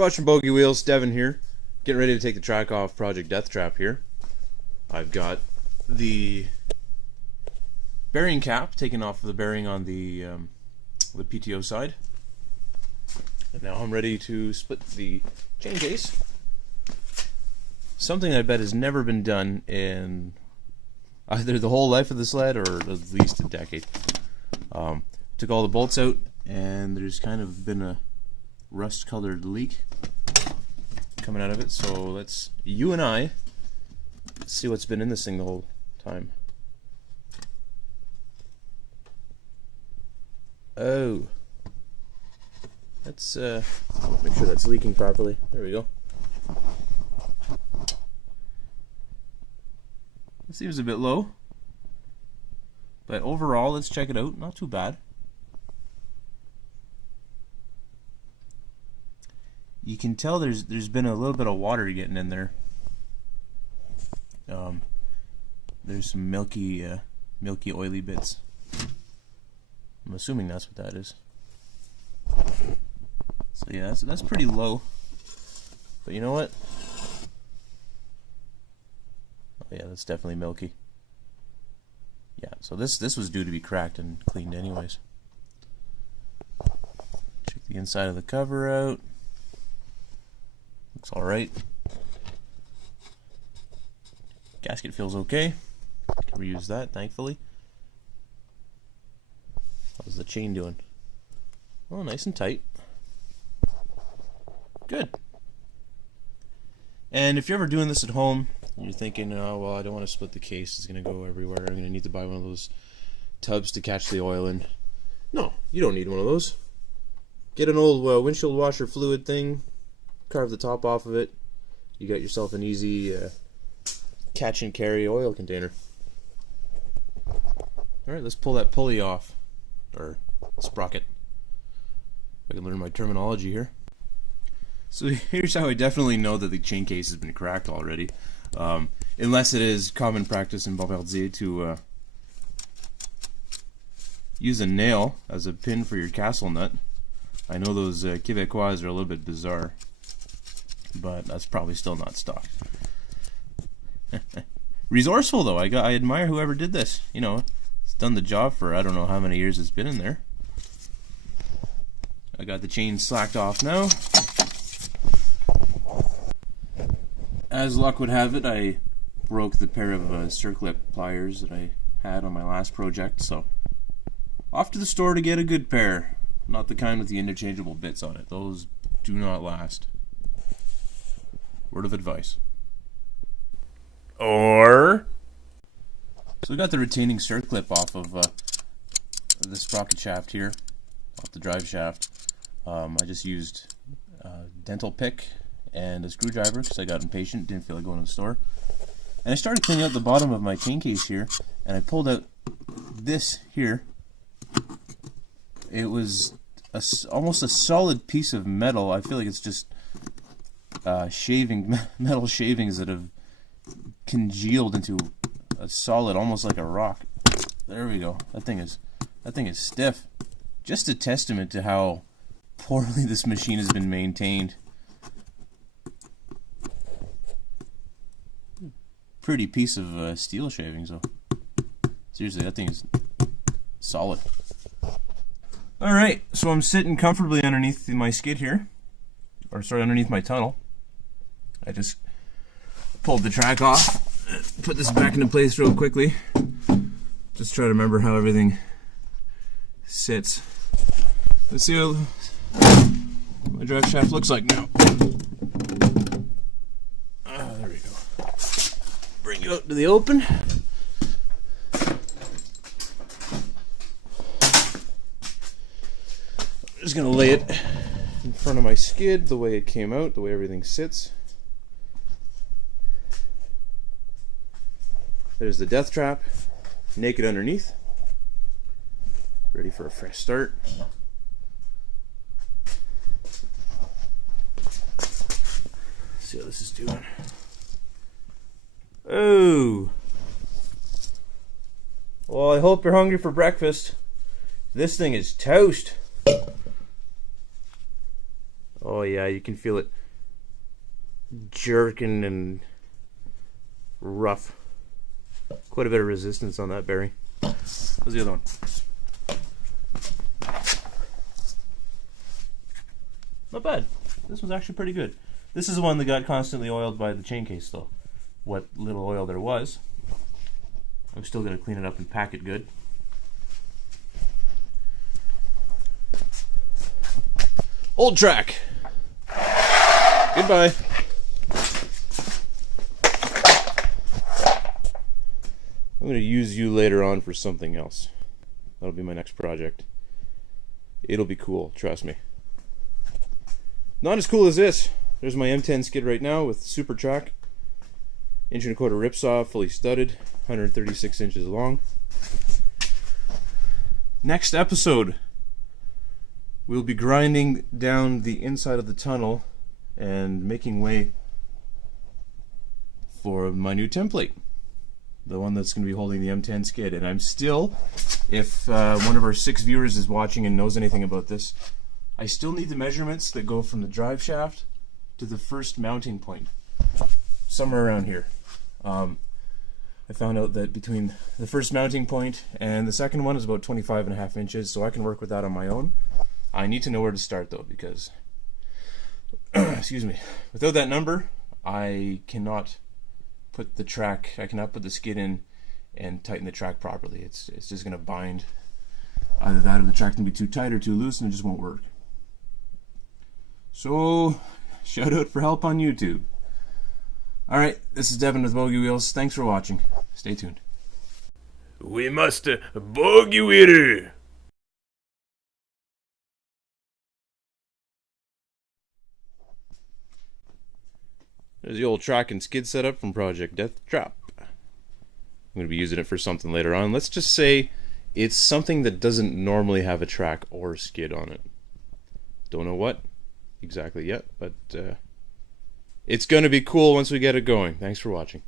You're watching Bogey Wheels, Devin here, getting ready to take the track off Project DeathTrap here. I've got the bearing cap taken off of the bearing on the PTO side. And now I'm ready to split the chain case. Something I bet has never been done in either the whole life of the sled or at least a decade. Took all the bolts out and there's kind of been a rust colored leak coming out of it, so let's you and I see what's been in this thing the whole time. Oh, let's make sure that's leaking properly. There we go. It seems a bit low, but overall let's check it out. Not too bad. You can tell there's been a little bit of water getting in there. There's some milky oily bits. I'm assuming that's what that is. So yeah, that's pretty low. But you know what? Oh yeah, that's definitely milky. Yeah, so this was due to be cracked and cleaned anyways. Check the inside of the cover out. Looks alright. Gasket feels okay. Can reuse that, thankfully. How's the chain doing? Oh, nice and tight. Good. And if you're ever doing this at home, and you're thinking, oh, well, I don't want to split the case. It's going to go everywhere. I'm going to need to buy one of those tubs to catch the oil in. No, you don't need one of those. Get an old windshield washer fluid thing. Carve the top off of it. You got yourself an easy catch and carry oil container. Alright, let's pull that pulley off. Or sprocket. I can learn my terminology here. So here's how I definitely know that the chain case has been cracked already. Unless it is common practice in Bombardier to use a nail as a pin for your castle nut. I know those Québécois are a little bit bizarre, but that's probably still not stock. Resourceful though, I admire whoever did this. You know, it's done the job for I don't know how many years it's been in there. I got the chain slacked off now. As luck would have it, I broke the pair of circlip pliers that I had on my last project, so off to the store to get a good pair. Not the kind with the interchangeable bits on it. Those do not last. Word of advice. So we got the retaining circlip off of the sprocket shaft here, off the drive shaft. I just used a dental pick and a screwdriver because I got impatient, didn't feel like going to the store. And I started cleaning out the bottom of my chain case here, and I pulled out this here. It was almost a solid piece of metal. I feel like it's just metal shavings that have congealed into a solid, almost like a rock. There we go. That thing is stiff. Just a testament to how poorly this machine has been maintained. Pretty piece of steel shavings though. Seriously, that thing is solid. Alright, so I'm sitting comfortably underneath my skid here. Or sorry, underneath my tunnel. I just pulled the track off. Put this back into place real quickly. Just try to remember how everything sits. Let's see how my drive shaft looks like now. There we go. Bring you out to the open. I'm just gonna lay it in front of my skid, the way it came out, the way everything sits. There's the DeathTrap, naked underneath, ready for a fresh start. Let's see how this is doing. Oh! Well, I hope you're hungry for breakfast. This thing is toast. Oh Oh yeah, you can feel it jerking and rough. Quite a bit of resistance on that bearing. How's the other one? Not bad. This one's actually pretty good. This is the one that got constantly oiled by the Chaincase though. What little oil there was. I'm still going to clean it up and pack it good. Old track. Goodbye. I'm going to use you later on for something else. That'll be my next project. It'll be cool, trust me. Not as cool as this. There's my M10 skid right now with super track. 1.25" ripsaw, fully studded, 136 inches long. Next episode, we'll be grinding down the inside of the tunnel and making way for my new template. The one that's going to be holding the M10 skid. And I'm still, if one of our 6 viewers is watching and knows anything about this, I still need the measurements that go from the drive shaft to the first mounting point. Somewhere around here. I found out that between the first mounting point and the second one is about 25.5 inches, so I can work with that on my own. I need to know where to start though, because excuse me, without that number I cannot put the track, I cannot put the skid in and tighten the track properly. It's just going to bind. Either that or the track can be too tight or too loose and it just won't work. So shout out for help on YouTube. Alright, this is Devin with Bogey Wheels. Thanks for watching. Stay tuned. We must bogey wheel. There's the old track and skid setup from Project DeathTrap. I'm going to be using it for something later on. Let's just say it's something that doesn't normally have a track or skid on it. Don't know what exactly yet, but it's going to be cool once we get it going. Thanks for watching.